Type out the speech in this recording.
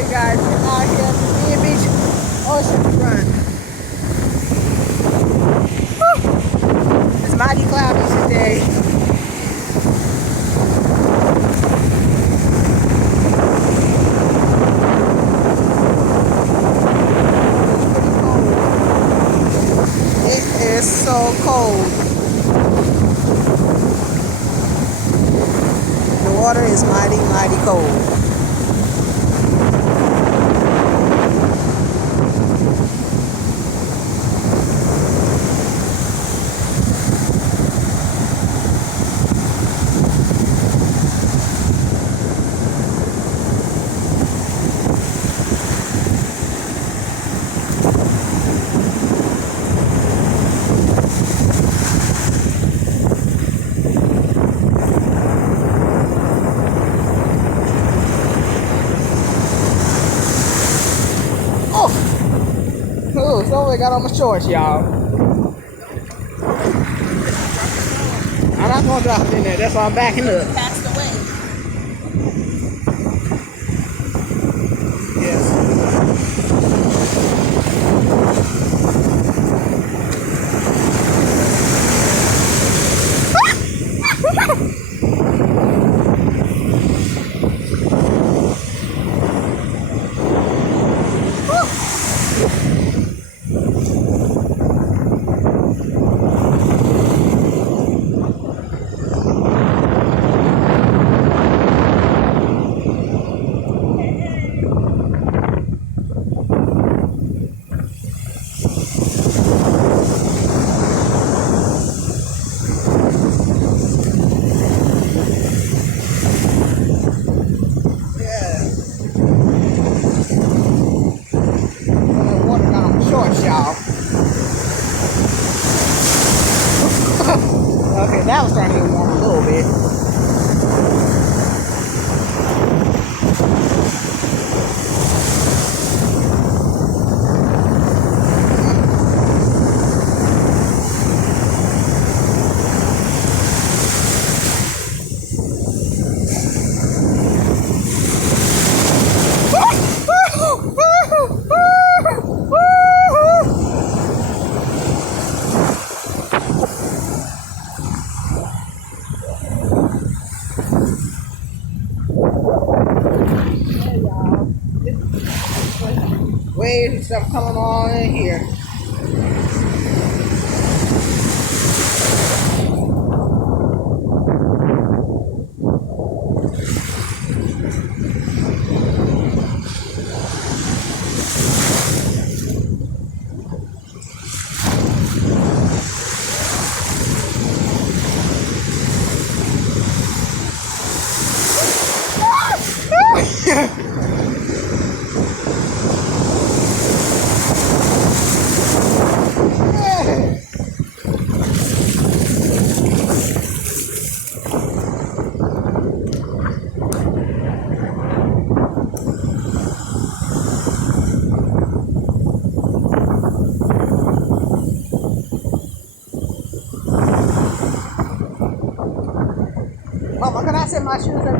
Hey guys, we're out here at the Virginia Beach Oceanfront. Woo! It's mighty cloudy today. It's pretty cold. It is so cold. The water is mighty, mighty cold. Oh, so I got on my shorts, y'all. I'm not gonna drop it in there, that's why I'm backing up. Passed away. Yes. Shorts, y'all. Okay, that was starting to get warm a little bit. Waves and stuff coming on in here. Mama, can I set my shoes up